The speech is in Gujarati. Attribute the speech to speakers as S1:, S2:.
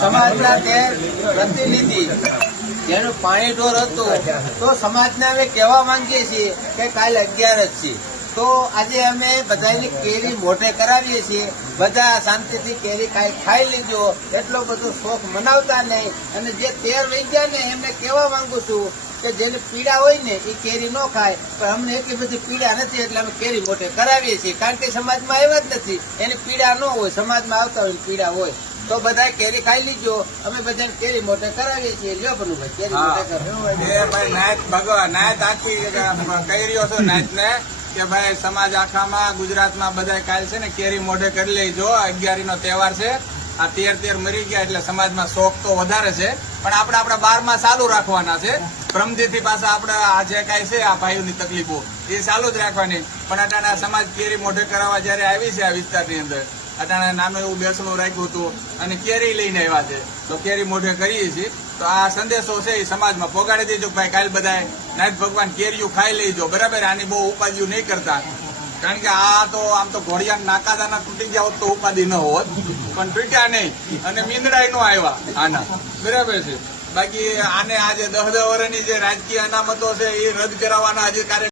S1: સમાજના તે પ્રતિનિધિ, જેનું પાણી ઢોર હતું, તો સમાજને અમે કહેવા માંગીએ છીએ કે કાલે અગિયાર જ છે. તો આજે અમે બધાની કેરી મોઢે કરાવીએ છીએ. બધા શાંતિથી કેરી કાંઈ ખાઈ લેજો. એટલો બધો શોખ મનાવતા નહીં. અને જે તેર વહી ગયા ને એમને કહેવા માંગુ છું કે જેને પીડા હોય ને એ કેરી ન ખાય. પણ અમને એટલી બધી પીડા નથી એટલે અમે કેરી મોટે કરાવીએ છીએ. કારણ કે સમાજમાં આવ્યા જ નથી. એની પીડા ન હોય સમાજમાં આવતા હોય પીડા હોય. તો બધા કેરી ખાઈ લીજો. અમે બધા કેરી મોટે કરાવીએ છીએ. લ્યો બનુભાઈ કેરી
S2: મોટે ભાઈ નાયત ભગવાન નાયત આખી કહી રહ્યો છો નાયત ને કે ભાઈ સમાજ આખામાં ગુજરાતમાં બધા કાલ છે ને કેરી મોઢે કરી લેજો. અગિયારી નો તહેવાર છે. આ તેર તેર મરી ગયા એટલે સમાજમાં શોખ તો વધારે છે. પણ આપણે આપણા બારમાં ચાલુ રાખવાના છે. પ્રમદીથી પાછા આપણે આ જે કાંઈ છે આ ભાઈઓની તકલીફો? એ ચાલુ જ રાખવાની. પણ અટાણા સમાજ કેરી મોઢે કરાવવા જયારે આવી છે આ વિસ્તારની અંદર, અટાણા નાનું એવું બેસણું રાખ્યું હતું અને કેરી લઈને આવ્યા છે. તો કેરી મોઢે કરીએ છીએ. તો આ સંદેશો છે એ સમાજમાં પોગાડી દેજો ભાઈ કાલ બધાએ નાથ ભગવાન કેરીયું ખાઈ લેજો બરાબર? આની બહુ ઉપાધિઓ નહીં કરતા. કારણ કે આ તો આમ તો ઘોડિયા નાકાદાના તૂટી ગયા હોત તો ઉપાધિ ન હોત. પણ તૂટ્યા નહીં અને મીંદડાય નો આવ્યા આના. બરાબર છે? બાકી આને આજે દસ દહ વર્ષની જે રાજકીય અનામતો છે એ રદ કરાવવાના આજે કાર્ય